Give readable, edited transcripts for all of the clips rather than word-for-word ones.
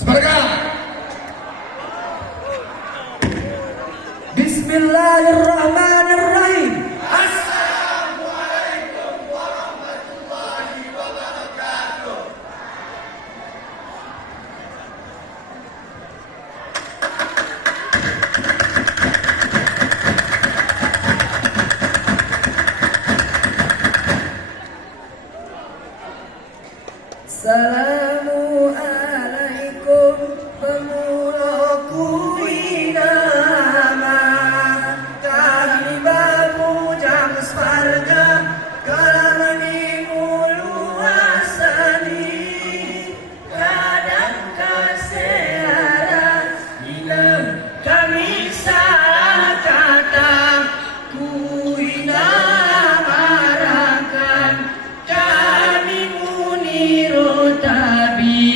Sebarkan. Bismillahirrahmanirrahim. Assalamualaikum warahmatullahi wabarakatuh. Assalamualaikum pemulaku irama, kami bapujang swarga kalamani mulu asani, kadang kasehara bila kami salah kata, ku inamarakan kami muniru tabi.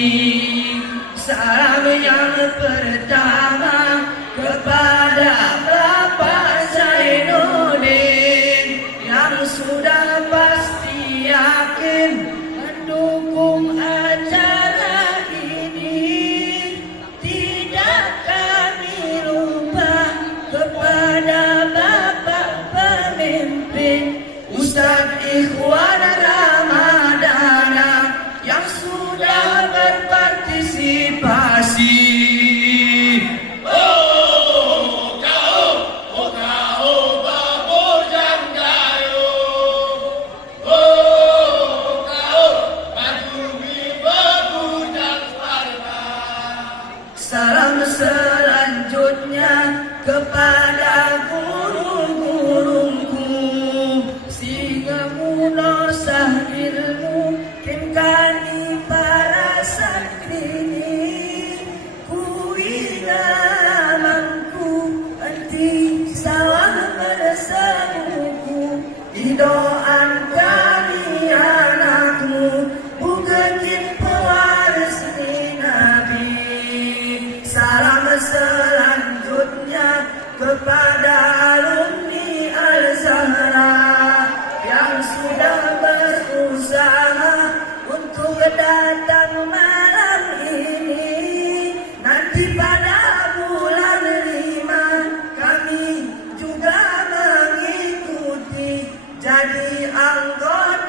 Salam yang pertama kepada Bapak Zainuddin yang sudah pasti yakin mendukung acara ini. Tidak kami lupa kepada Bapak pemimpin Ustadz Ikhwan Ramadana yang sudah berpartisipasi. Salam selanjutnya kepada guru-guruku, sehingga munosah ilmu kimkani para santri, ku ilamanku anti sawah bersemuku, idoan kami anakmu bukakin pewaris Nabi. Salam selanjutnya kepada alumni Al-Zahra yang sudah berusaha untuk datang malam ini. Nanti pada bulan 5 kami juga mengikuti jadi anggota